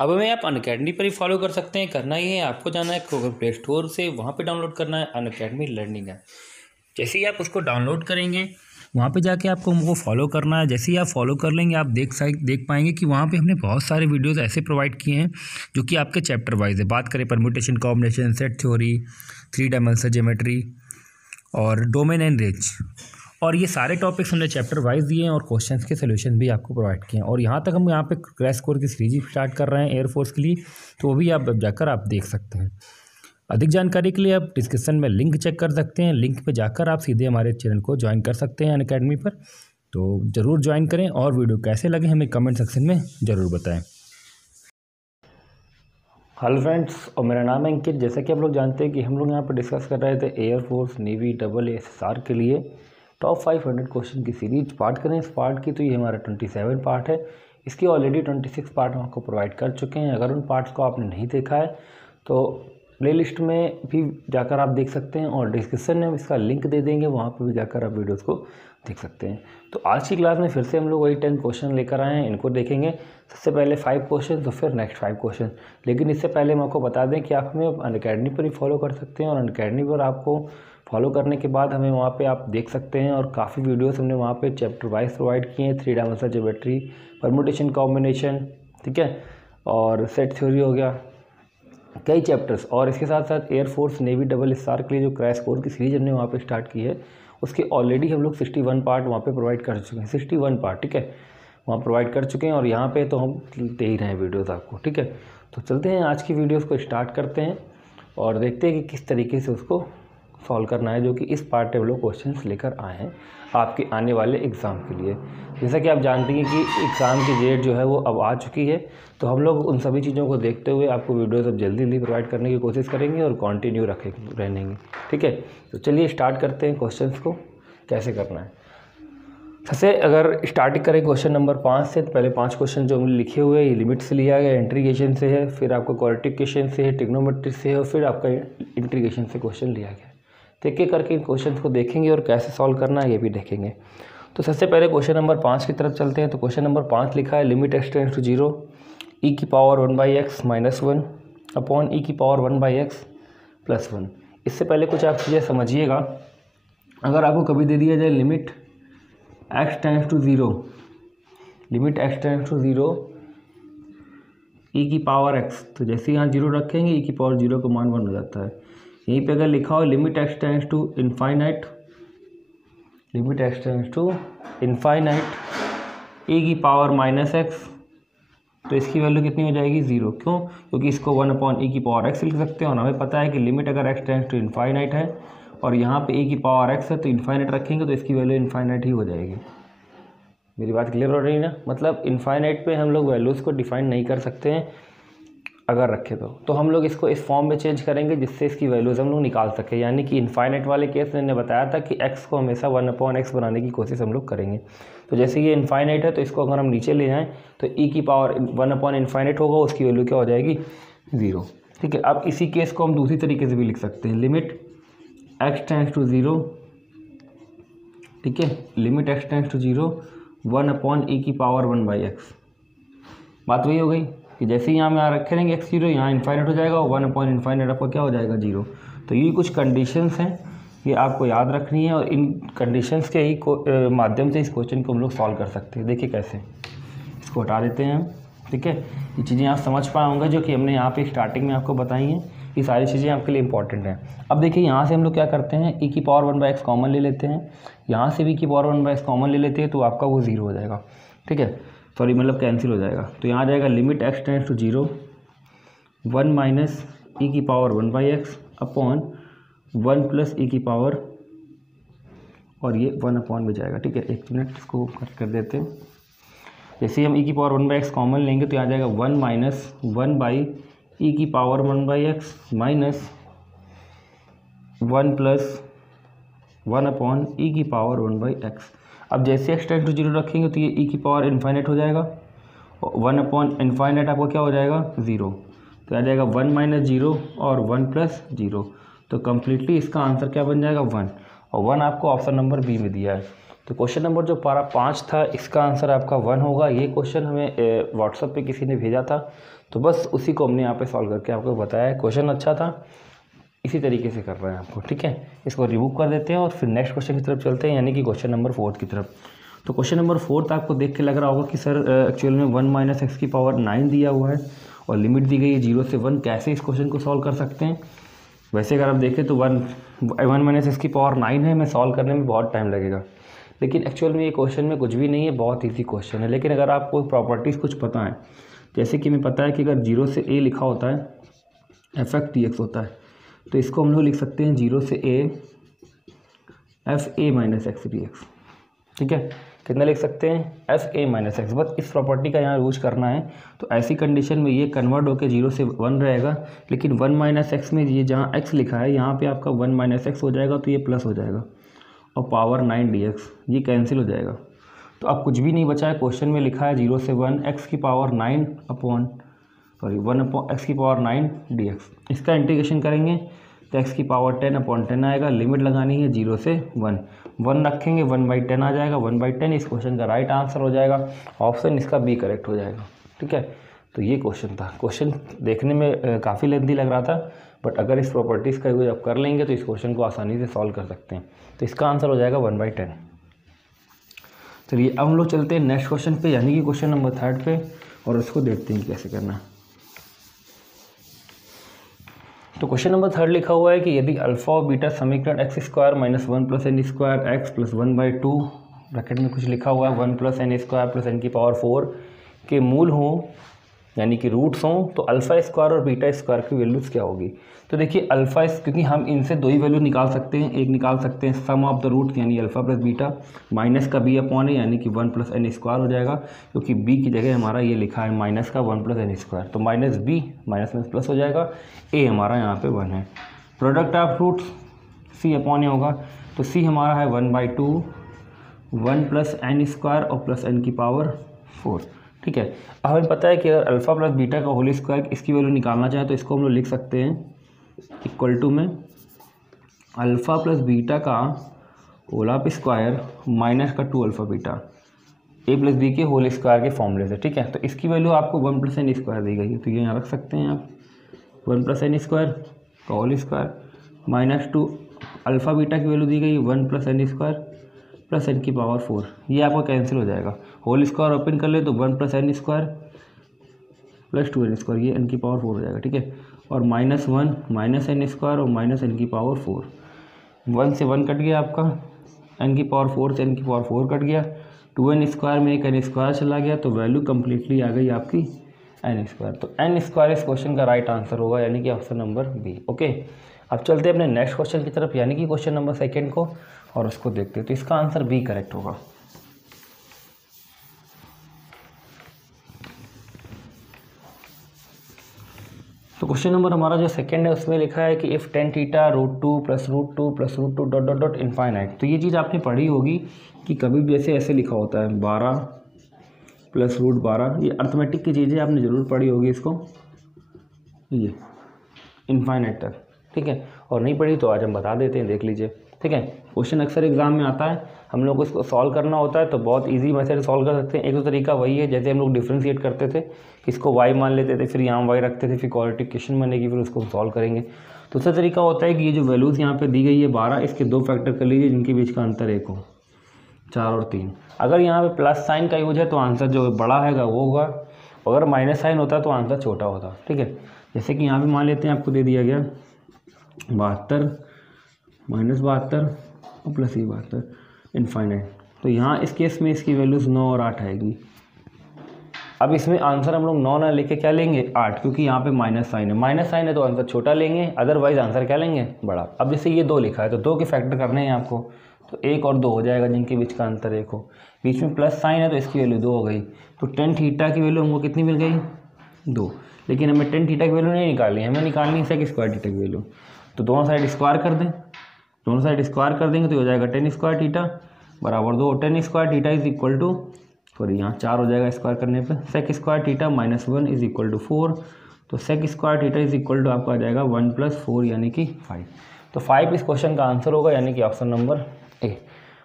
अब हमें आप अनअकैडमी पर ही फॉलो कर सकते हैं। करना ही है, आपको जाना है गूगल प्ले स्टोर से, वहाँ पे डाउनलोड करना है अनअकैडमी लर्निंग ऐप। जैसे ही आप उसको डाउनलोड करेंगे वहाँ पे जाके आपको वो फॉलो करना है। जैसे ही आप फॉलो कर लेंगे आप देख पाएंगे कि वहाँ पे हमने बहुत सारे वीडियोस ऐसे प्रोवाइड किए हैं जो कि आपके चैप्टर वाइज है। बात करें permutation, combination, set theory, 3 dimensional geometry और डोमेन एंड रेंज, और ये सारे टॉपिक्स हमने चैप्टर वाइज दिए हैं और क्वेश्चंस के सोल्यूशन भी आपको प्रोवाइड किए हैं। और यहाँ तक हम यहाँ पे क्रैश कोर्स की सीरीज स्टार्ट कर रहे हैं एयरफोर्स के लिए, तो वो भी आप जाकर आप देख सकते हैं। अधिक जानकारी के लिए आप डिस्क्रिप्शन में लिंक चेक कर सकते हैं। लिंक पे जाकर आप सीधे हमारे चैनल को ज्वाइन कर सकते हैं अनअकैडमी पर। तो ज़रूर ज्वाइन करें और वीडियो कैसे लगे हमें कमेंट सेक्शन में ज़रूर बताएं। हेलो फ्रेंड्स, और मेरा नाम है अंकित। जैसा कि आप लोग जानते हैं कि हम लोग यहाँ पर डिस्कस कर रहे थे एयरफोर्स, नेवी, SSR के लिए टॉप 500 क्वेश्चन की सीरीज पार्ट करें। इस पार्ट की तो ये हमारा 27 पार्ट है। इसके ऑलरेडी 26 पार्ट हम आपको प्रोवाइड कर चुके हैं। अगर उन पार्ट्स को आपने नहीं देखा है तो प्लेलिस्ट में भी जाकर आप देख सकते हैं और डिस्क्रिप्शन में इसका लिंक दे देंगे, वहाँ पर भी जाकर आप वीडियोज़ को देख सकते हैं। तो आज की क्लास में फिर से हम लोग वही 10 क्वेश्चन लेकर आए हैं, इनको देखेंगे। सबसे पहले 5 क्वेश्चन, तो फिर नेक्स्ट 5 क्वेश्चन। लेकिन इससे पहले हम आपको बता दें कि आप हमें अनअकैडमी पर ही फॉलो कर सकते हैं और अनअकैडमी पर आपको फॉलो करने के बाद हमें वहाँ पे आप देख सकते हैं और काफ़ी वीडियोस हमने वहाँ पे चैप्टर वाइज प्रोवाइड किए हैं। 3 डायमेंशनल ज्योमेट्री, परम्यूटेशन, कॉम्बिनेशन, ठीक है, और सेट थ्योरी हो गया, कई चैप्टर्स। और इसके साथ साथ एयरफोर्स, नेवी, SSR के लिए जो क्रैश कोर्स की सीरीज हमने वहाँ पे स्टार्ट की है उसके ऑलरेडी हम लोग 61 पार्ट वहाँ पे प्रोवाइड कर चुके हैं। 61 पार्ट, ठीक है, वहाँ प्रोवाइड कर चुके हैं और यहाँ पे तो हम दे ही रहे हैं वीडियोज़ आपको, ठीक है। तो चलते हैं आज की वीडियोज़ को स्टार्ट करते हैं और देखते हैं कि किस तरीके से उसको सॉल्व करना है, जो कि इस पार्ट में लोग क्वेश्चंस लेकर आए हैं आपके आने वाले एग्ज़ाम के लिए। जैसा कि आप जानते हैं कि एग्ज़ाम की डेट जो है वो अब आ चुकी है, तो हम लोग उन सभी चीज़ों को देखते हुए आपको वीडियोस अब जल्दी प्रोवाइड करने की कोशिश करेंगे और कंटिन्यू रहेंगे, ठीक है। तो चलिए स्टार्ट करते हैं क्वेश्चंस को कैसे करना है। सबसे अगर स्टार्टिंग करें क्वेश्चन नंबर 5 से, तो पहले 5 क्वेश्चन जो हमने लिखे हुए हैं ये लिमिट से लिया गया, इंटीग्रेशन से है, फिर आपका क्वाड्रेटिक से है, ट्रिग्नोमेट्री से है और फिर आपका इंटीग्रेशन से क्वेश्चन लिया गया। तो एक करके इन क्वेश्चन को देखेंगे और कैसे सॉल्व करना है ये भी देखेंगे। तो सबसे पहले क्वेश्चन नंबर 5 की तरफ चलते हैं। तो क्वेश्चन नंबर 5 लिखा है limit x tends to 0 e की पावर 1/x - 1 अपॉन e की पावर 1/x + 1। इससे पहले कुछ आप चीज़ें समझिएगा। अगर आपको कभी दे दिया जाए limit x tends to 0, limit x tends to 0 e की पावर x, तो जैसे यहाँ 0 रखेंगे e की पावर 0 का मान 1 हो जाता है। यहीं पे अगर लिखा हो limit x tends to infinite, limit x tends to infinite e की पावर -x, तो इसकी वैल्यू कितनी हो जाएगी 0। क्यों? क्योंकि इसको 1/e की पावर x लिख सकते हैं और हमें पता है कि लिमिट अगर x टेंड्स टू इनफाइनाइट है और यहाँ पे e की पावर x है तो इनफाइनाइट रखेंगे तो इसकी वैल्यू इनफाइनाइट ही हो जाएगी। मेरी बात क्लियर हो रही है ना? मतलब इनफाइनाइट पे हम लोग वैल्यूज़ को डिफाइन नहीं कर सकते हैं अगर रखे तो हम लोग इसको इस फॉर्म में चेंज करेंगे जिससे इसकी वैल्यूज़ हम लोग निकाल सकें। यानी कि इनफाइनाइट वाले केस में मैंने बताया था कि x को हमेशा 1/x बनाने की कोशिश हम लोग करेंगे। तो जैसे ये इनफाइनाइट है तो इसको अगर हम नीचे ले जाएं तो e की पावर 1/∞ होगा, उसकी वैल्यू क्या हो जाएगी 0, ठीक है। अब इसी केस को हम दूसरी तरीके से भी लिख सकते हैं, लिमिट x टेंड्स टू 0, ठीक है, limit x tends to 0 1/e की पावर 1/x। बात वही हो गई कि जैसे ही यहाँ रखे रहेंगे x 0, यहाँ इनफाइनाइट हो जाएगा और 1/∞ आपका क्या हो जाएगा 0। तो ये कुछ कंडीशंस हैं, ये आपको याद रखनी है और इन कंडीशंस के ही माध्यम से इस क्वेश्चन को हम लोग सॉल्व कर सकते हैं। देखिए कैसे, इसको हटा देते हैं हम, ठीक है। ये चीज़ें आप समझ पाए होंगे जो कि हमने यहाँ पे स्टार्टिंग में आपको बताई हैं, ये सारी चीज़ें आपके लिए इंपॉर्टेंट हैं। अब देखिए यहाँ से हम लोग क्या करते हैं, e की पावर 1/x कॉमन ले लेते हैं, यहाँ से भी e की पावर 1/x कॉमन ले लेते हैं तो आपका वो 0 हो जाएगा, ठीक है, सॉरी मतलब कैंसिल हो जाएगा। तो यहाँ आ जाएगा limit x tends to 0 1 - e की पावर 1/x अपॉन 1 + e की पावर, और ये 1 में जाएगा, ठीक है। एक मिनट इसको कर देते हैं। जैसे ही हम e की पावर 1/x कॉमन लेंगे तो यहाँ आ जाएगा 1 - 1/e की पावर 1/x माइनस 1 + 1/e की पावर 1/x। अब जैसे x टेंड्स टू 0 रखेंगे तो ये e की पावर इनफाइनाइट हो जाएगा और 1/∞ आपको क्या हो जाएगा 0, तो आ जाएगा 1 - 0 और 1 + 0, तो कम्प्लीटली इसका आंसर क्या बन जाएगा 1, और 1 आपको ऑप्शन नंबर बी में दिया है। तो क्वेश्चन नंबर जो पारा 5 था इसका आंसर आपका 1 होगा। ये क्वेश्चन हमें व्हाट्सएप पे किसी ने भेजा था, तो बस उसी को हमने यहाँ पे सॉल्व करके आपको बताया है। क्वेश्चन अच्छा था, इसी तरीके से कर रहे हैं आपको, ठीक है। इसको रिमूव कर देते हैं और फिर नेक्स्ट क्वेश्चन की तरफ चलते हैं, यानी कि क्वेश्चन नंबर 4 की तरफ। तो क्वेश्चन नंबर 4 आपको देख के लग रहा होगा कि सर एक्चुअल में 1 - x की पावर 9 दिया हुआ है और लिमिट दी गई है 0 से 1, कैसे इस क्वेश्चन को सॉल्व कर सकते हैं। वैसे अगर आप देखें तो 1 - x की पावर 9 है, मैं सॉल्व करने में बहुत टाइम लगेगा, लेकिन एक्चुअल में ये क्वेश्चन में कुछ भी नहीं है, बहुत ईजी क्वेश्चन है। लेकिन अगर आपको प्रॉपर्टीज़ कुछ पता है, जैसे कि हमें पता है कि अगर 0 से a लिखा होता है f(x) dx होता है, तो इसको हम लोग लिख सकते हैं 0 से a f(a - x) dx, ठीक है। कितना लिख सकते हैं f(a - x), बस इस प्रॉपर्टी का यहाँ यूज करना है। तो ऐसी कंडीशन में ये कन्वर्ट होकर 0 से 1 रहेगा, लेकिन 1 - x में ये जहाँ x लिखा है यहाँ पे आपका 1 - x हो जाएगा, तो ये प्लस हो जाएगा और पावर 9 dx ये कैंसिल हो जाएगा। तो अब कुछ भी नहीं बचा है, क्वेश्चन में लिखा है 0 से 1 x की पावर 9 1 x की पावर 9 dx। इसका इंटीग्रेशन करेंगे तो x की पावर 10/10 आएगा। लिमिट लगानी है 0 से 1 रखेंगे, 1/10 आ जाएगा, 1/10 इस क्वेश्चन का राइट आंसर हो जाएगा। ऑप्शन इसका बी करेक्ट हो जाएगा, ठीक है। तो ये क्वेश्चन था। क्वेश्चन देखने में काफ़ी लेंथी लग रहा था, बट अगर इस प्रॉपर्टीज़ का यूज आप कर लेंगे तो इस क्वेश्चन को आसानी से सॉल्व कर सकते हैं। तो इसका आंसर हो जाएगा 1/10। चलिए अब हम लोग चलते हैं नेक्स्ट क्वेश्चन पे, यानी कि क्वेश्चन नंबर 3 पे, और उसको देखते हैं कैसे करना है। तो क्वेश्चन नंबर 3 लिखा हुआ है कि यदि अल्फा और बीटा समीकरण x² - 1 + n² x + 1/2 ब्रैकेट में कुछ लिखा हुआ है 1 + n² + n की पावर 4 के मूल हों, यानी कि रूट्स हों, तो अल्फा² और बीटा² की वैल्यूज़ क्या होगी। तो देखिए अल्फा, क्योंकि हम इनसे दो ही वैल्यू निकाल सकते हैं, एक निकाल सकते हैं सम ऑफ द रूट्स यानी अल्फा प्लस बीटा, माइनस का b/a यानी कि 1 + n² हो जाएगा, क्योंकि b की जगह हमारा ये लिखा है माइनस का 1 + n², तो माइनस b माइनस में प्लस हो जाएगा, a हमारा यहाँ पे 1 है। प्रोडक्ट ऑफ रूट्स c/a होगा, तो c हमारा है 1/2 1 + n² और प्लस n की पावर 4, ठीक है। अब हमें पता है कि अगर अल्फा प्लस बीटा का होल स्क्वायर इसकी वैल्यू निकालना चाहे तो इसको हम लोग लिख सकते हैं इक्वल टू में अल्फ़ा प्लस बीटा का होल ऑफ स्क्वायर माइनस का 2 अल्फ़ा बीटा a + b के होल स्क्वायर के फॉर्मूले से, ठीक है। तो इसकी वैल्यू आपको 1 + n² दी गई है, तो ये यहाँ रख सकते हैं आप 1 + n² का whole square minus 2 alpha beta की वैल्यू दी गई 1 + n² प्लस n की पावर 4, ये आपका कैंसिल हो जाएगा। होल स्क्वायर ओपन कर ले तो 1 + n² प्लस 2n², ये n की पावर 4 हो जाएगा, ठीक है। और -1 -n² और -n की पावर 4, 1 से 1 कट गया आपका, n की पावर 4 से n की पावर 4 कट गया, 2n² में एक n² चला गया, तो वैल्यू कंप्लीटली आ गई आपकी n²। तो n² इस क्वेश्चन का राइट आंसर होगा, यानी कि ऑप्शन नंबर बी, ओके। अब चलते हैं अपने नेक्स्ट क्वेश्चन की तरफ, यानी कि क्वेश्चन नंबर 2 को, और उसको देखते हैं। तो इसका आंसर बी करेक्ट होगा। तो क्वेश्चन नंबर हमारा जो 2 है उसमें लिखा है कि if tan θ √2 + √2 + √2 dot dot dot infinite. तो ये चीज़ आपने पढ़ी होगी कि कभी भी ऐसे लिखा होता है 12 + √12, ये अर्थमेटिक की चीज़ें आपने ज़रूर पढ़ी होगी इसको, ये इनफाइनाइट तक, ठीक है। और नहीं पढ़ी तो आज हम बता देते हैं, देख लीजिए, ठीक है। क्वेश्चन अक्सर एग्जाम में आता है, हम लोग को इसको सॉल्व करना होता है, तो बहुत इजी मेथड सॉल्व कर सकते हैं। एक तो तरीका वही है जैसे हम लोग डिफ्रेंशिएट करते थे, इसको y मान लेते थे, फिर यहाँ y रखते थे, फिर क्वाड्रेटिक बनेगी, फिर उसको सॉल्व करेंगे। दूसरा तरीका होता है कि ये जो वैल्यूज़ यहाँ पे दी गई है 12, इसके 2 फैक्टर कर लीजिए जिनके बीच का अंतर 1 हो, 4 और 3। अगर यहाँ पे प्लस साइन का यूज है तो आंसर जो बड़ा है वो होगा, अगर माइनस साइन होता तो आंसर छोटा होता, ठीक है। जैसे कि यहाँ पे मान लेते हैं आपको दे दिया गया 72 -72 और प्लस 72 इनफाइनाइट, तो यहाँ इस केस में इसकी वैल्यूज़ 9 और 8 आएगी। अब इसमें आंसर हम लोग 9 ना लेके क्या लेंगे 8, क्योंकि यहाँ पे माइनस साइन है तो आंसर छोटा लेंगे, अदरवाइज आंसर क्या लेंगे बड़ा। अब जैसे ये 2 लिखा है तो 2 के फैक्टर करने हैं आपको, तो 1 और 2 हो जाएगा जिनके बीच का अंतर 1 हो, बीच में प्लस साइन है तो इसकी वैल्यू 2 हो गई। तो tan θ की वैल्यू हमको कितनी मिल गई 2, लेकिन हमें tan θ की वैल्यू नहीं निकालनी है, हमें निकालनी है sec² θ की वैल्यू। तो दोनों साइड स्क्वायर कर दें, दोनों साइड स्क्वायर कर देंगे तो हो जाएगा tan² θ बराबर 2, tan² θ is equal to, sorry यहाँ 4 हो जाएगा स्क्वायर करने पे, sec² θ -1 इज इक्वल टू 4, तो sec² θ इज इक्वल टू आपका आ जाएगा 1 + 4 यानी कि 5। तो 5 इस क्वेश्चन का आंसर होगा, यानी कि ऑप्शन नंबर ए,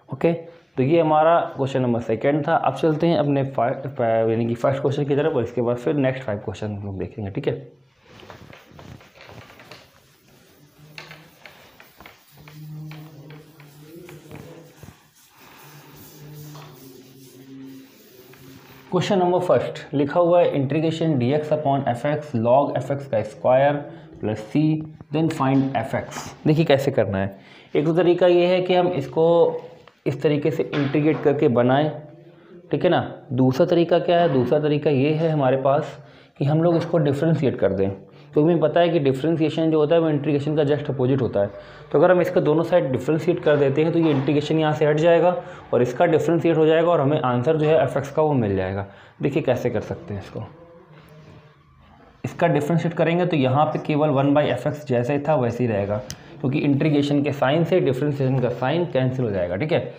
ओके। तो ये हमारा क्वेश्चन नंबर सेकंड था। अब चलते हैं अपने यानी कि फर्स्ट क्वेश्चन की तरफ और इसके बाद फिर नेक्स्ट 5 क्वेश्चन हम लोग देखेंगे, ठीक है। क्वेश्चन नंबर फर्स्ट लिखा हुआ है integration dx upon fx log fx का square plus c then find fx। देखिए कैसे करना है। एक तो तरीका ये है कि हम इसको इस तरीके से इंटीग्रेट करके बनाएं, ठीक है ना। दूसरा तरीका क्या है, दूसरा तरीका ये है हमारे पास कि हम लोग इसको डिफ्रेंशिएट कर दें। तो हमें पता है कि डिफ्रेंशिएशन जो होता है वो इंटीग्रेशन का जस्ट अपोजिट होता है। तो अगर हम इसका दोनों साइड डिफ्रेंशिएट कर देते हैं तो ये इंटीग्रेशन यहाँ से हट जाएगा और इसका डिफ्रेंशिएट हो जाएगा और हमें आंसर जो है fx का वो मिल जाएगा। देखिए कैसे कर सकते हैं इसको। इसका डिफ्रेंशिएट करेंगे तो यहाँ पे केवल 1/fx जैसे था वैसे ही रहेगा, क्योंकि इंटीग्रेशन के साइन से डिफ्रेंशिएशन का साइन कैंसिल हो जाएगा, ठीक है।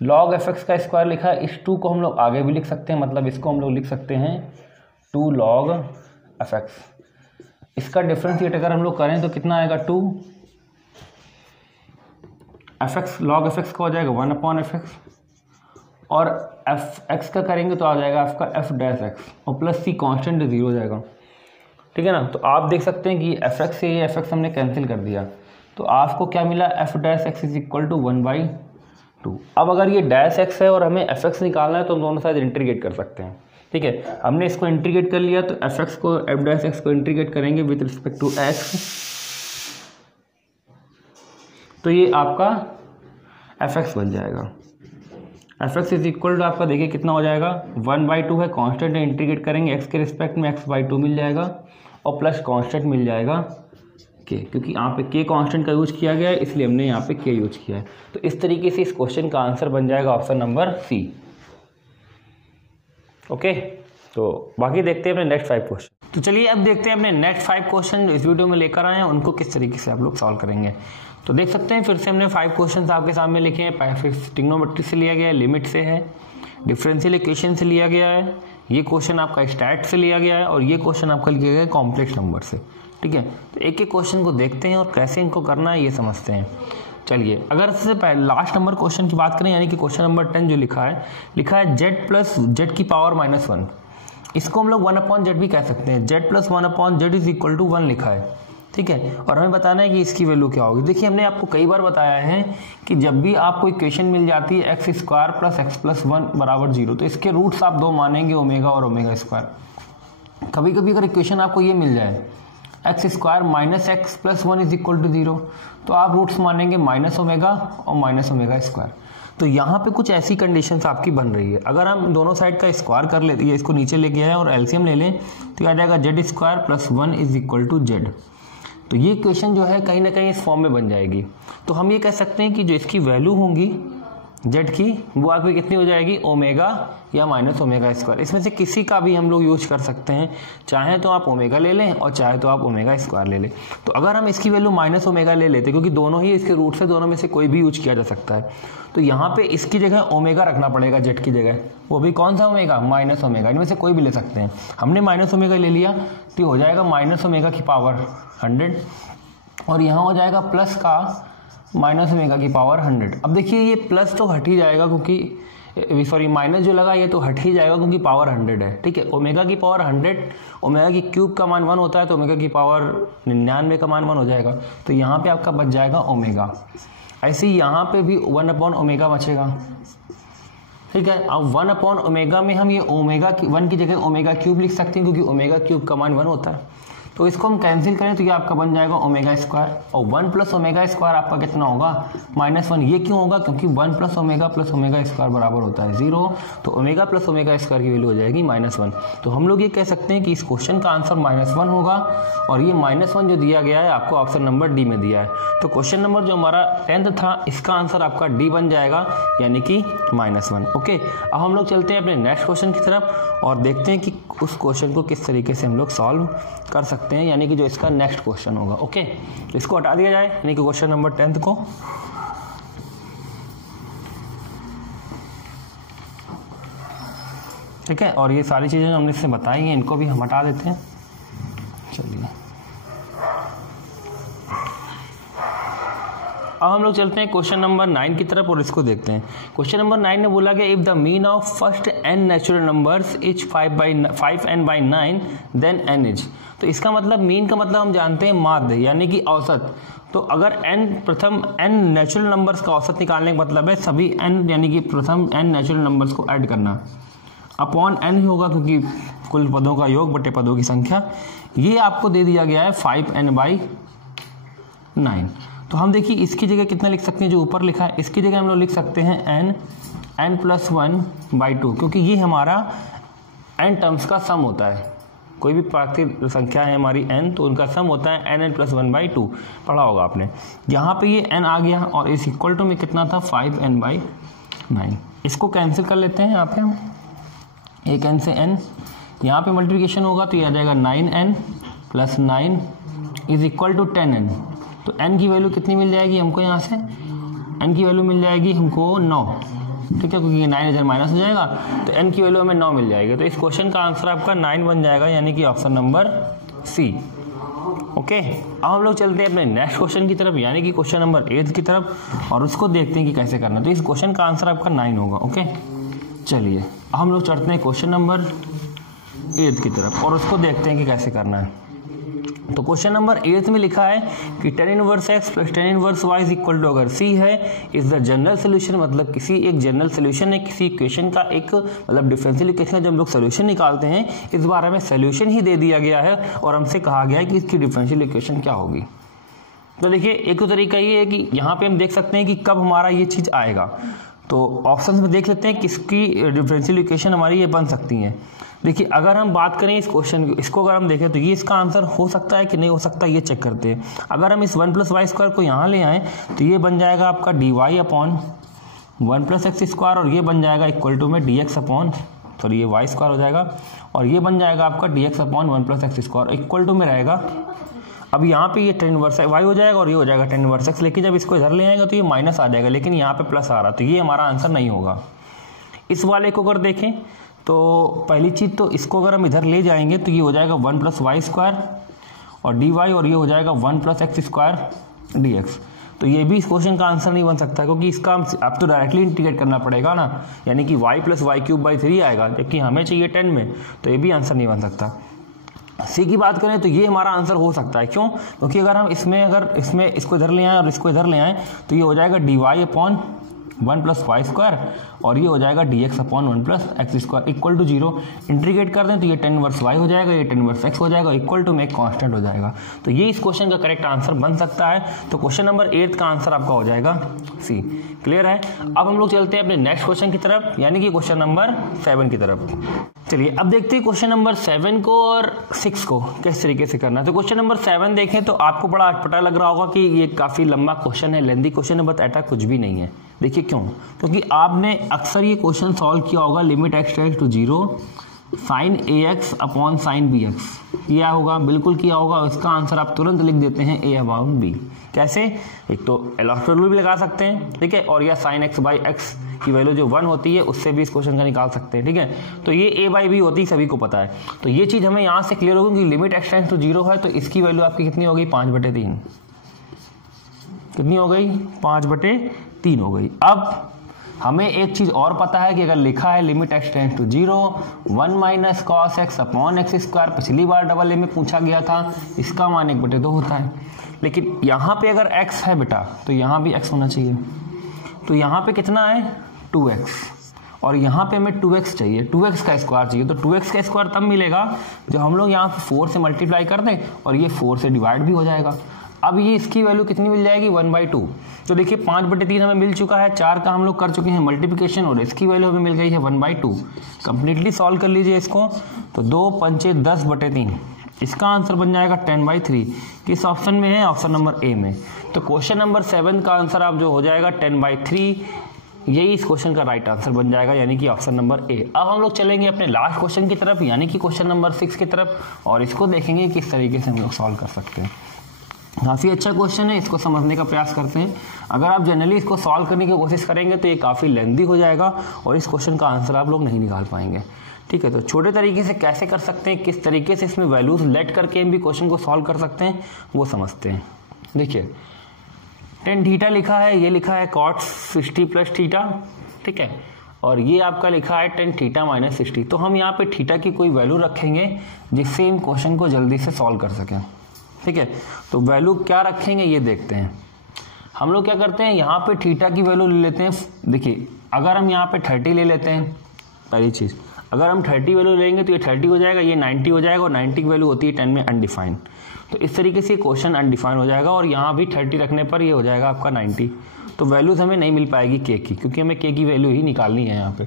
log fx का स्क्वायर लिखा है, इस 2 को हम लोग आगे भी लिख सकते हैं, मतलब इसको हम लोग लिख सकते हैं 2 log fx। इसका डिफ्रेंशिएट अगर हम लोग करें तो कितना आएगा 2 fx log fx का हो जाएगा 1/fx और fx का करेंगे तो आ जाएगा आपका f डैश x और प्लस c कांस्टेंट 0 हो जाएगा, ठीक है ना। तो आप देख सकते हैं कि fx से ये fx हमने कैंसिल कर दिया तो आपको क्या मिला f dash x is equal to 1/2। अब अगर ये डैश x है और हमें fx निकालना है तो हम दोनों साइड इंटीग्रेट कर सकते हैं, ठीक है। हमने इसको इंटीग्रेट कर लिया तो fx को f डैश x को इंटीग्रेट करेंगे विद रिस्पेक्ट टू x, तो ये आपका fx बन जाएगा। fx इज इक्वल टू आपका देखिए कितना हो जाएगा 1/2 है, कांस्टेंट है, इंटीग्रेट करेंगे x के रिस्पेक्ट में x/2 मिल जाएगा और प्लस कांस्टेंट मिल जाएगा k, क्योंकि यहाँ पे k कांस्टेंट का यूज किया गया है इसलिए हमने यहाँ पे k यूज किया है। तो इस तरीके से इस क्वेश्चन का आंसर बन जाएगा ऑप्शन नंबर सी। ओके, तो बाकी देखते हैं अपने नेक्स्ट 5 क्वेश्चन। तो चलिए अब देखते हैं अपने नेक्स्ट 5 क्वेश्चन जो इस वीडियो में लेकर आए हैं उनको किस तरीके से आप लोग सॉल्व करेंगे। तो देख सकते हैं फिर से हमने 5 क्वेश्चन आपके सामने लिखे हैं। फिर ट्रिग्नोमेट्री से लिया गया है, लिमिट से है, डिफरेंशियल इक्वेशन से लिया गया है, ये क्वेश्चन आपका स्टैट से लिया गया है और ये क्वेश्चन आपका लिया गया है कॉम्प्लेक्स नंबर से, ठीक है। तो एक एक क्वेश्चन को देखते हैं और कैसे इनको करना है ये समझते हैं। चलिए अगर इससे पहले लास्ट नंबर क्वेश्चन की बात करें यानी कि क्वेश्चन नंबर 10 जो लिखा है z प्लस z की पावर -1, इसको हम लोग 1/z भी कह सकते हैं। z plus 1/z is equal to 1 लिखा है, ठीक है। और हमें बताना है कि इसकी वैल्यू क्या होगी। देखिए हमने आपको कई बार बताया है कि जब भी आपको इक्वेशन मिल जाती है x square plus x plus 1 बराबर 0 तो इसके रूट्स आप 2 मानेंगे, ओमेगा और ओमेगा स्क्वायर। कभी कभी अगर इक्वेशन आपको ये मिल जाए x square minus x plus 1 is equal to 0 तो आप रूट्स मानेंगे माइनस ओमेगा और माइनस ओमेगा स्क्वायर। तो यहाँ पे कुछ ऐसी कंडीशंस आपकी बन रही है। अगर हम दोनों साइड का स्क्वायर कर लेते हैं, इसको नीचे लेके आए और एलसीएम ले लें तो आ जाएगा z square plus 1 is equal to z। तो ये इक्वेशन जो है कहीं ना कहीं इस फॉर्म में बन जाएगी। तो हम ये कह सकते हैं कि जो इसकी वैल्यू होंगी z की वो आपकी कितनी हो जाएगी, ओमेगा या माइनस ओमेगा स्क्वायर। इसमें से किसी का भी हम लोग यूज कर सकते हैं, चाहे तो आप ओमेगा ले लें और चाहे तो आप ओमेगा स्क्वायर ले लें। तो अगर हम इसकी वैल्यू माइनस ओमेगा ले लेते क्योंकि दोनों ही इसके रूट से, दोनों में से कोई भी यूज किया जा सकता है, तो यहाँ पे इसकी जगह ओमेगा रखना पड़ेगा z की जगह। वो भी कौन सा ओमेगा, माइनस ओमेगा, इनमें से कोई भी ले सकते हैं। हमने माइनस ओमेगा ले लिया तो हो जाएगा माइनस ओमेगा की पावर 100 और यहाँ हो जाएगा प्लस का माइनस ओमेगा की पावर 100। अब देखिए ये प्लस तो हट ही जाएगा क्योंकि सॉरी माइनस जो लगा ये तो हट ही जाएगा क्योंकि पावर 100 है, ठीक है। ओमेगा की पावर 100, ओमेगा की क्यूब का मान 1 होता है तो ओमेगा की पावर 99 का मान 1 हो जाएगा। तो यहाँ पे आपका बच जाएगा ओमेगा। ऐसे ही यहाँ पे भी 1/ओमेगा बचेगा, ठीक है। अब 1/ओमेगा में हम ये ओमेगा की 1 की जगह ओमेगा क्यूब लिख सकते हैं क्योंकि ओमेगा क्यूब का मान 1 होता है। तो इसको हम कैंसिल करें तो ये आपका बन जाएगा ओमेगा स्क्वायर और 1 प्लस ओमेगा स्क्वायर आपका कितना होगा, -1। ये क्यों होगा, क्योंकि 1 प्लस ओमेगा स्क्वायर बराबर होता है 0। तो ओमेगा प्लस ओमेगा स्क्वायर की वैल्यू हो जाएगी -1। तो हम लोग ये कह सकते हैं कि इस क्वेश्चन का आंसर -1 होगा और ये -1 जो दिया गया है आपको ऑप्शन नंबर डी में दिया है। तो क्वेश्चन नंबर जो हमारा 10th था इसका आंसर आपका डी बन जाएगा यानी कि -1। ओके, अब हम लोग चलते हैं अपने नेक्स्ट क्वेश्चन की तरफ और देखते हैं कि उस क्वेश्चन को किस तरीके से हम लोग सॉल्व कर सकते हैं, यानी कि जो इसका नेक्स्ट क्वेश्चन होगा। ओके, इसको हटा दिया जाए यानी कि क्वेश्चन नंबर 10th को। ठीक है, और ये सारी चीज़ें हमने इससे बताई हैं इनको भी हम हटा देते हैं। चलिए अब हम लोग चलते हैं क्वेश्चन नंबर 9 की तरफ और इसको देखते हैं। क्वेश्चन नंबर 9 में बोला गया if the mean of first n natural numbers is 5n/9 then n is. तो इसका मतलब मीन का मतलब हम जानते हैं माध्य यानी कि औसत। तो अगर प्रथम n नेचुरल नंबर्स का औसत निकालने का मतलब है सभी n यानी कि प्रथम n नेचुरल नंबर्स को ऐड करना अपॉन n ही होगा क्योंकि कुल पदों का योग बटे पदों की संख्या। ये आपको दे दिया गया है 5n/9। तो हम देखिए इसकी जगह कितना लिख सकते हैं, जो ऊपर लिखा है इसकी जगह हम लोग लिख सकते हैं n+1/2 क्योंकि ये हमारा n टर्म्स का सम होता है। कोई भी प्राकृतिक संख्या है हमारी n तो उनका सम होता है n+1/2, पढ़ा होगा आपने। यहाँ पे ये n आ गया और इस इक्वल टू में कितना था 5n/9। इसको कैंसिल कर लेते हैं यहाँ पे हम, एक n से n यहाँ पे मल्टीप्लिकेशन होगा तो ये आ जाएगा 9n + 9 is equal to 10n। तो n की वैल्यू कितनी मिल जाएगी हमको, यहाँ से n की वैल्यू मिल जाएगी हमको 9, ठीक है, क्योंकि 9 इधर माइनस हो जाएगा तो n की वैल्यू हमें 9 मिल जाएगी। तो इस क्वेश्चन का आंसर आपका 9 बन जाएगा यानी कि ऑप्शन नंबर सी। ओके, अब हम लोग चलते हैं अपने नेक्स्ट क्वेश्चन की तरफ यानी कि क्वेश्चन नंबर 8 की तरफ और उसको देखते हैं कि कैसे करना है। तो इस क्वेश्चन का आंसर आपका 9 होगा। ओके, चलिए अब हम लोग चढ़ते हैं क्वेश्चन नंबर 8 की तरफ और उसको देखते हैं कि कैसे करना है। तो क्वेश्चन नंबर 8 में लिखा है कि tan inverse x + tan inverse y is equal to, अगर c है इज द जनरल सोल्यूशन, मतलब किसी एक जनरल सोल्यूशन है किसी इक्वेशन का, एक मतलब डिफरेंशियल इक्वेशन का जब हम लोग सोल्यूशन निकालते हैं इस बार हमें सोल्यूशन ही दे दिया गया है और हमसे कहा गया है कि इसकी डिफरेंशियल इक्वेशन क्या होगी। तो देखिए एक तो तरीका ये है कि यहाँ पे हम देख सकते हैं कि कब हमारा ये चीज आएगा। तो ऑप्शंस में देख लेते हैं किसकी डिफरेंशियल इक्वेशन हमारी ये बन सकती हैं। देखिए अगर हम बात करें इस क्वेश्चन इसको अगर हम देखें तो ये इसका आंसर हो सकता है कि नहीं हो सकता ये चेक करते हैं। अगर हम इस 1+y² को यहाँ ले आएँ तो ये बन जाएगा आपका dy/1+x² और ये बन जाएगा इक्वल टू में dx/ सॉरी ये y² हो जाएगा और ये बन जाएगा आपका dx/1+x² इक्वल टू में रहेगा। अब यहाँ पे ये tan इनवर्स y हो जाएगा और ये हो जाएगा tan इनवर्स x, लेकिन जब इसको इधर ले आएगा तो ये माइनस आ जाएगा, लेकिन यहाँ पे प्लस आ रहा तो ये हमारा आंसर नहीं होगा। इस वाले को अगर देखें तो पहली चीज़ तो इसको अगर हम इधर ले जाएंगे तो ये हो जाएगा 1+y² और dy और ये हो जाएगा 1+x² dx। तो ये भी इस क्वेश्चन का आंसर नहीं बन सकता क्योंकि इसका आप तो डायरेक्टली इंटीग्रेट करना पड़ेगा ना, यानी कि y + y³/3 आएगा जबकि हमें चाहिए 10 में, तो ये भी आंसर नहीं बन सकता। सी की बात करें तो ये हमारा आंसर हो सकता है, क्यों? क्योंकि अगर हम इसमें इसको इधर ले आएँ और इसको इधर ले आएँ तो ये हो जाएगा dy/1+y² और ये हो जाएगा dx/1+x² इक्वल टू 0। इंटीग्रेट कर दें तो ये tan इनवर्स y हो जाएगा, ये tan इनवर्स x हो जाएगा इक्वल टू में एक कांस्टेंट हो जाएगा। तो ये इस क्वेश्चन का करेक्ट आंसर बन सकता है। तो क्वेश्चन नंबर 8 का आंसर आपका हो जाएगा सी। क्लियर है? अब हम लोग चलते हैं अपने नेक्स्ट क्वेश्चन की तरफ यानी कि क्वेश्चन नंबर 7 की तरफ। चलिए अब देखते हैं क्वेश्चन नंबर 7 को और 6 को किस तरीके से करना है। तो क्वेश्चन नंबर 7 देखें तो आपको बड़ा अटपटा लग रहा होगा कि ये काफी लंबा क्वेश्चन है, लेंथी क्वेश्चन है, बट ऐसा कुछ भी नहीं है। देखिए क्यों? क्योंकि आपने अक्सर ये क्वेश्चन सॉल्व किया होगा limit x tends to 0 sin ax upon sin bx, किया होगा, बिल्कुल किया होगा। इसका आंसर आप तुरंत लिख देते हैं a अबाउट b। कैसे? एक तो एलॉस्टर रूल भी लगा सकते हैं, ठीक है, और या sin x/x की वैल्यू जो 1 होती है उससे भी इस क्वेश्चन का निकाल सकते हैं, ठीक है। तो ये a/b होती है, सभी को पता है। तो ये चीज हमें यहाँ से क्लियर होगी कि लिमिट x टेंड्स टू 0 है तो इसकी वैल्यू आपकी कितनी हो गई 5/3। कितनी हो गई? 5/3 हो गई। अब हमें एक चीज और पता है कि अगर लिखा है limit x tends to 0 1 - cos x upon x², पिछली बार डबल ए में पूछा गया था, इसका मान 1/2 होता है। लेकिन यहाँ पे अगर x है बेटा तो यहाँ भी x होना चाहिए। तो यहाँ पे कितना है 2x और यहाँ पे हमें 2x चाहिए, 2x का स्क्वायर चाहिए। तो 2x का स्क्वायर तब मिलेगा जब हम लोग यहाँ पे 4 से मल्टीप्लाई कर दें और ये 4 से डिवाइड भी हो जाएगा। अब ये इसकी वैल्यू कितनी मिल जाएगी 1/2। तो देखिए 5/3 हमें मिल चुका है, 4 का हम लोग कर चुके हैं मल्टीप्लिकेशन और इसकी वैल्यू हमें मिल गई है 1/2। कंप्लीटली सॉल्व कर लीजिए इसको। तो 2 पंचे 10/3, इसका आंसर बन जाएगा 10/3। किस ऑप्शन में है? ऑप्शन नंबर ए में। तो क्वेश्चन नंबर 7 का आंसर आप जो हो जाएगा 10/3, यही इस क्वेश्चन का राइट आंसर बन जाएगा यानी कि ऑप्शन नंबर ए। अब हम लोग चलेंगे अपने लास्ट क्वेश्चन की तरफ यानी कि क्वेश्चन नंबर 6 की तरफ और इसको देखेंगे किस तरीके से हम लोग सॉल्व कर सकते हैं। काफ़ी अच्छा क्वेश्चन है, इसको समझने का प्रयास करते हैं। अगर आप जनरली इसको सॉल्व करने की कोशिश करेंगे तो ये काफ़ी लेंथी हो जाएगा और इस क्वेश्चन का आंसर आप लोग नहीं निकाल पाएंगे, ठीक है। तो छोटे तरीके से कैसे कर सकते हैं, किस तरीके से इसमें वैल्यूज लेट करके हम भी क्वेश्चन को सॉल्व कर सकते हैं वो समझते हैं। देखिए टेन थीटा लिखा है, ये लिखा है कॉट 60 प्लस थीटा, ठीक है, और ये आपका लिखा है टेन थीटा माइनस 60। तो हम यहाँ पे थीटा की कोई वैल्यू रखेंगे जिससे इन क्वेश्चन को जल्दी से सॉल्व कर सकें, ठीक है। तो वैल्यू क्या रखेंगे ये देखते हैं। हम लोग क्या करते हैं, यहाँ पे थीटा की वैल्यू ले लेते हैं। देखिए अगर हम यहाँ पे 30 ले लेते हैं, पहली चीज़ अगर हम 30 वैल्यू लेंगे तो ये 30 हो जाएगा, ये 90 हो जाएगा, और 90 की वैल्यू होती है 10 में अनडिफाइंड। तो इस तरीके से क्वेश्चन अनडिफाइंड हो जाएगा, और यहाँ भी 30 रखने पर ये हो जाएगा आपका 90। तो वैल्यूज हमें नहीं मिल पाएगी के की, क्योंकि हमें के की वैल्यू ही निकालनी है। यहाँ पे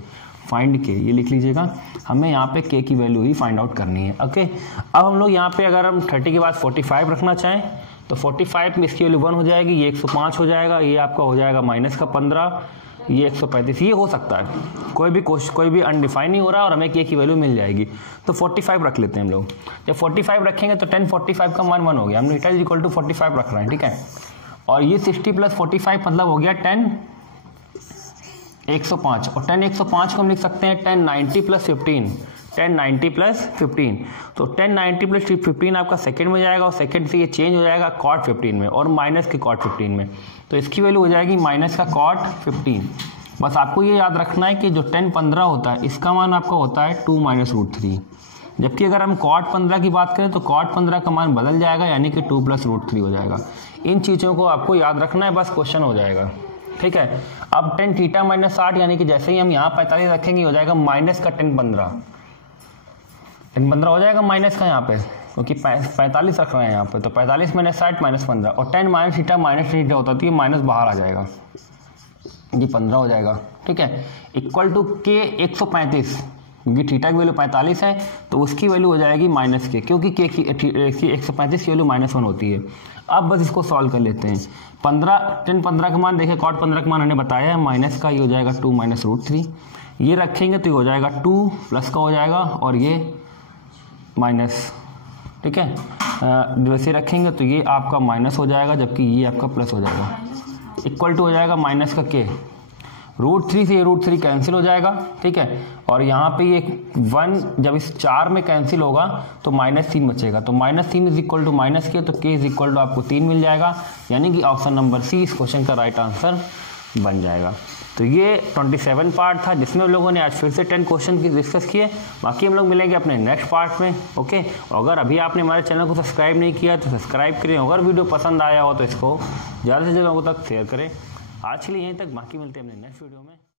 फाइंड के, ये लिख लीजिएगा, हमें यहाँ पे के की वैल्यू ही फाइंड आउट करनी है। ओके, अब हम लोग यहाँ पे अगर हम 30 के बाद 45 रखना चाहें तो 45 में इसकी वैल्यू 1 हो जाएगी, ये 105 हो जाएगा, ये आपका हो जाएगा माइनस का 15, ये 135। ये हो सकता है, कोई भी अनडिफाइन नहीं हो रहा और हमें के की वैल्यू मिल जाएगी। तो 45 रख लेते हैं हम लोग। जब 45 रखेंगे तो 10 45 का मान 1 हो गया, हम थीटा इज इक्वल टू 45 रख रहे हैं, ठीक है। और ये 60 प्लस 45 मतलब हो गया 10 105, और 10 105 को हम लिख सकते हैं 10 90 प्लस 15, 10 90 प्लस 15। तो 10 90 प्लस 15 आपका सेकंड में जाएगा, और सेकंड से ये चेंज हो जाएगा कॉट 15 में, और माइनस के कॉट 15 में। तो इसकी वैल्यू हो जाएगी माइनस का कॉट 15। बस आपको ये याद रखना है कि जो 10 15 होता है इसका मान आपका होता है 2 माइनस रूट 3, जबकि अगर हम कॉट 15 की बात करें तो कॉट 15 का मान बदल जाएगा, यानी कि 2 प्लस रूट 3 हो जाएगा। इन चीज़ों को आपको याद रखना है, बस क्वेश्चन हो जाएगा, ठीक है। अब 10 थीटा माइनस 60, यानी कि जैसे ही हम यहाँ 45 रखेंगे हो जाएगा माइनस का 10 15, 10 15 हो जाएगा माइनस का यहाँ पे, क्योंकि 45 रख रहे हैं यहाँ पे। तो 45 माइनस 60 माइनस 15, और 10 माइनस थीटा होता है तो ये माइनस बाहर आ जाएगा, ये 15 हो जाएगा, ठीक है। इक्वल टू के 135, क्योंकि थीटा की वैल्यू 45 है तो उसकी वैल्यू हो जाएगी माइनस के, क्योंकि के की 135 की वैल्यू -1 होती है। अब बस इसको सॉल्व कर लेते हैं। 10 15 का मान देखिए, कॉट 15 का मान हमने बताया है, माइनस का ये हो जाएगा 2 माइनस रूट 3। ये रखेंगे तो ये हो जाएगा 2 प्लस का हो जाएगा, और ये माइनस, ठीक है। वैसे रखेंगे तो ये आपका माइनस हो जाएगा, जबकि ये आपका प्लस हो जाएगा। इक्वल टू हो जाएगा माइनस का के, रूट 3 से ये रूट 3 कैंसिल हो जाएगा, ठीक है। और यहाँ पे ये 1 जब इस 4 में कैंसिल होगा तो -3 बचेगा, तो -3 इज इक्वल टू माइनस के, तो के इज इक्वल टू आपको 3 मिल जाएगा, यानी कि ऑप्शन नंबर सी इस क्वेश्चन का राइट आंसर बन जाएगा। तो ये 27 पार्ट था जिसमें हम लोगों ने आज फिर से 10 क्वेश्चन की डिस्कस किए। बाकी हम लोग मिलेंगे अपने नेक्स्ट पार्ट में, ओके। और अगर अभी आपने हमारे चैनल को सब्सक्राइब नहीं किया तो सब्सक्राइब करें, अगर वीडियो पसंद आया हो तो इसको ज़्यादा से ज़्यादा लोगों तक शेयर करें। आज के लिए यहीं तक, बाकी मिलते हैं अपने नेक्स्ट वीडियो में।